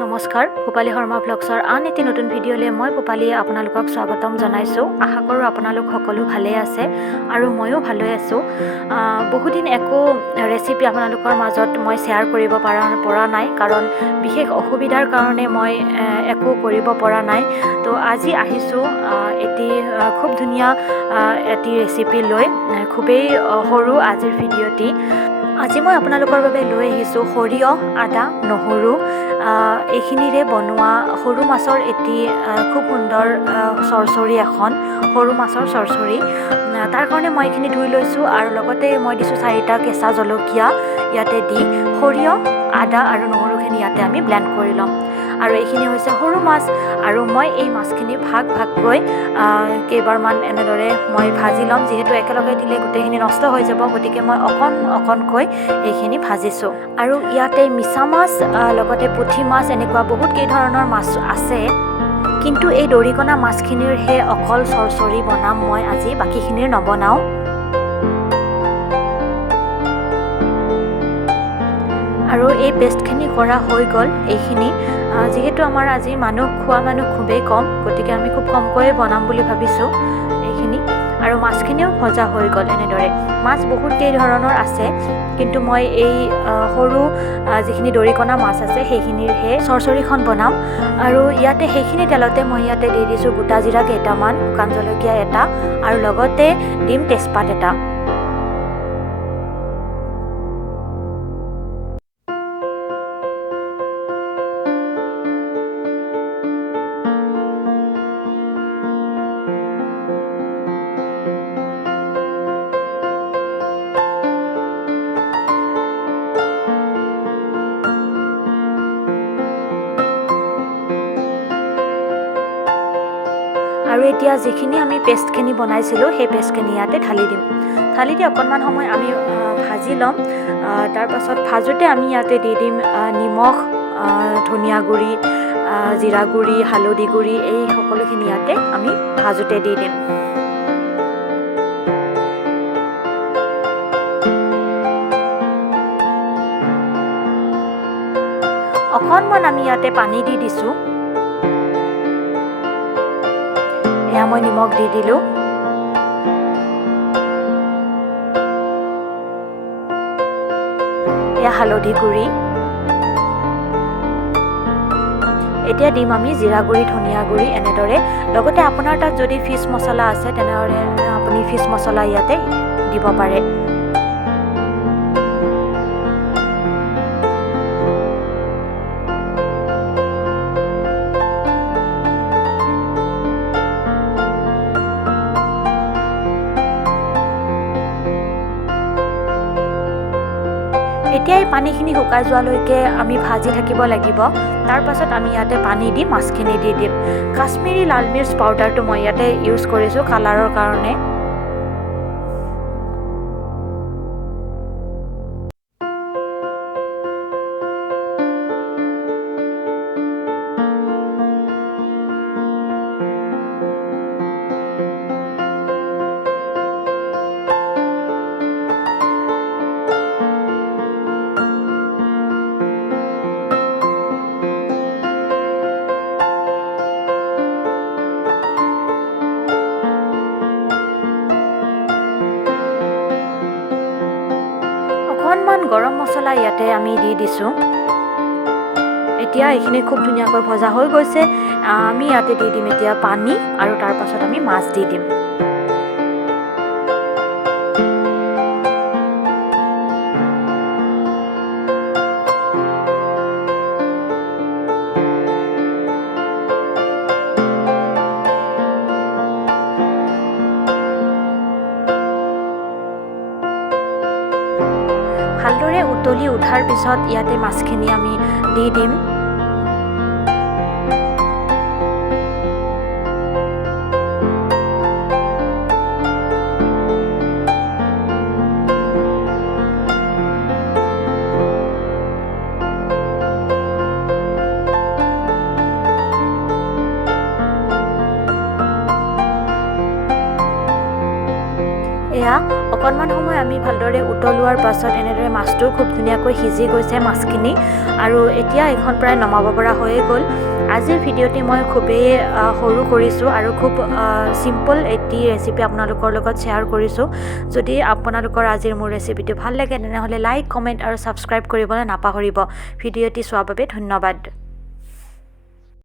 নমস্কাৰ, ভূপালী শৰ্মা ব্লগছৰ আন এটি নতুন ভিডিঅ'লৈ মই ভূপালীয়ে আপোনালোকক স্বাগতম জনাইছোঁ। আশা কৰোঁ আপোনালোক সকলো ভালেই আছে আৰু ময়ো ভালেই আছোঁ। বহুদিন একো ৰেচিপি আপোনালোকৰ মাজত মই শ্বেয়াৰ কৰিব পৰা নাই, কাৰণ বিশেষ অসুবিধাৰ কাৰণে মই একো কৰিব পৰা নাই। তো আজি আহিছোঁ এটি খুব ধুনীয়া এটি ৰেচিপি লৈ, খুবেই সৰু আজিৰ ভিডিঅ'টি। আজি মই আপোনালোকৰ বাবে লৈ আহিছোঁ সৰিয়হ, আদা, নহৰু এইখিনিৰে বনোৱা সৰু মাছৰ এটি খুব সুন্দৰ চৰচৰি এখন, সৰু মাছৰ চৰচৰি। তাৰ কাৰণে মই এইখিনি ধুই লৈছোঁ আৰু লগতে মই দিছোঁ 4টা কেঁচা জলকীয়া ইয়াতে দি সৰিয়হ, আদা আৰু নহৰুখিনি ইয়াতে আমি ব্লেণ্ড কৰি ল'ম। আৰু এইখিনি হৈছে সৰু মাছ আৰু মই এই মাছখিনি ভাগকৈ কেইবাৰমান এনেদৰে মই ভাজি ল'ম। যিহেতু একেলগে দিলে গোটেইখিনি নষ্ট হৈ যাব, গতিকে মই অকণকৈ এইখিনি ভাজিছোঁ। আৰু ইয়াতে মিছা মাছ, লগতে পুঠি মাছ, এনেকুৱা বহুত কেইধৰণৰ মাছ আছে, কিন্তু এই দৰিকণা মাছখিনিৰহে অকল চৰচৰি বনাম মই আজি, বাকীখিনিৰ নবনাওঁ। আৰু এই পেষ্টখিনি কৰা হৈ গ'ল। এইখিনি যিহেতু আমাৰ আজি খোৱা মানুহ খুবেই কম, গতিকে আমি খুব কমকৈয়ে বনাম বুলি ভাবিছোঁ এইখিনি। আৰু মাছখিনিও ভজা হৈ গ'ল এনেদৰে। মাছ বহুত কেইধৰণৰ আছে, কিন্তু মই এই সৰু যিখিনি দৰিকণা মাছ আছে সেইখিনিৰহে চৰচৰিখন বনাম। আৰু ইয়াতে সেইখিনি তেলতে মই ইয়াতে দি দিছোঁ গোটা জিৰা কেইটামান, শুকান জলকীয়া এটা আৰু লগতে দিম তেজপাত এটা। আৰু এতিয়া যিখিনি আমি পেষ্টখিনি বনাইছিলোঁ সেই পেষ্টখিনি ইয়াতে ঢালি দিম। ঢালি দি অকণমান সময় আমি ভাজি ল'ম। তাৰপাছত ভাজোঁতে আমি ইয়াতে দি দিম নিমখ, ধনিয়া গুড়ি, জিৰা গুড়ি, হালধি গুড়ি, এই সকলোখিনি ইয়াতে আমি ভাজোঁতে দি দিম। অকণমান আমি ইয়াতে পানী দি দিছোঁ। এয়া মই নিমখ দি দিলোঁ। এয়া হালধি গুড়ি। এতিয়া দিম আমি জিৰা গুড়ি, ধনিয়া গুড়ি এনেদৰে। লগতে আপোনাৰ তাত যদি ফিছ মছলা আছে তেনেহ'লে আপুনি ফিছ মছলা ইয়াতে দিব পাৰে। এতিয়া এই পানীখিনি শুকাই যোৱালৈকে আমি ভাজি থাকিব লাগিব। তাৰ পাছত আমি ইয়াতে পানী দি মাছখিনি দি দিম। কাশ্মীৰী লাল মিৰ্চ পাউডাৰটো মই ইয়াতে ইউজ কৰিছোঁ কালাৰৰ কাৰণে। অকণমান গৰম মছলা ইয়াতে আমি দি দিছোঁ। এতিয়া এইখিনি খুব ধুনীয়াকৈ ভজা হৈ গৈছে। আমি ইয়াতে দি দিম এতিয়া পানী আৰু তাৰ পাছত আমি মাছ দি দিম। ভালদৰে উতলি উঠাৰ পিছত ইয়াতে মাছখিনি আমি দি দিম। এয়া অকণমান সময় আমি ভালদৰে উতলোৱাৰ পাছত এনেদৰে মাছটো খুব ধুনীয়াকৈ সিজি গৈছে মাছখিনি আৰু এতিয়া এইখন প্ৰায় নমাব পৰা হৈয়ে গ'ল। আজিৰ ভিডিঅ'টি মই খুবেই সৰু কৰিছোঁ আৰু খুব চিম্পল এটি ৰেচিপি আপোনালোকৰ লগত শ্বেয়াৰ কৰিছোঁ। যদি আপোনালোকৰ আজিৰ মোৰ ৰেচিপিটো ভাল লাগে তেনেহ'লে লাইক, কমেণ্ট আৰু ছাবস্ক্ৰাইব কৰিবলৈ নাপাহৰিব। ভিডিঅ'টি চোৱাৰ বাবে ধন্যবাদ।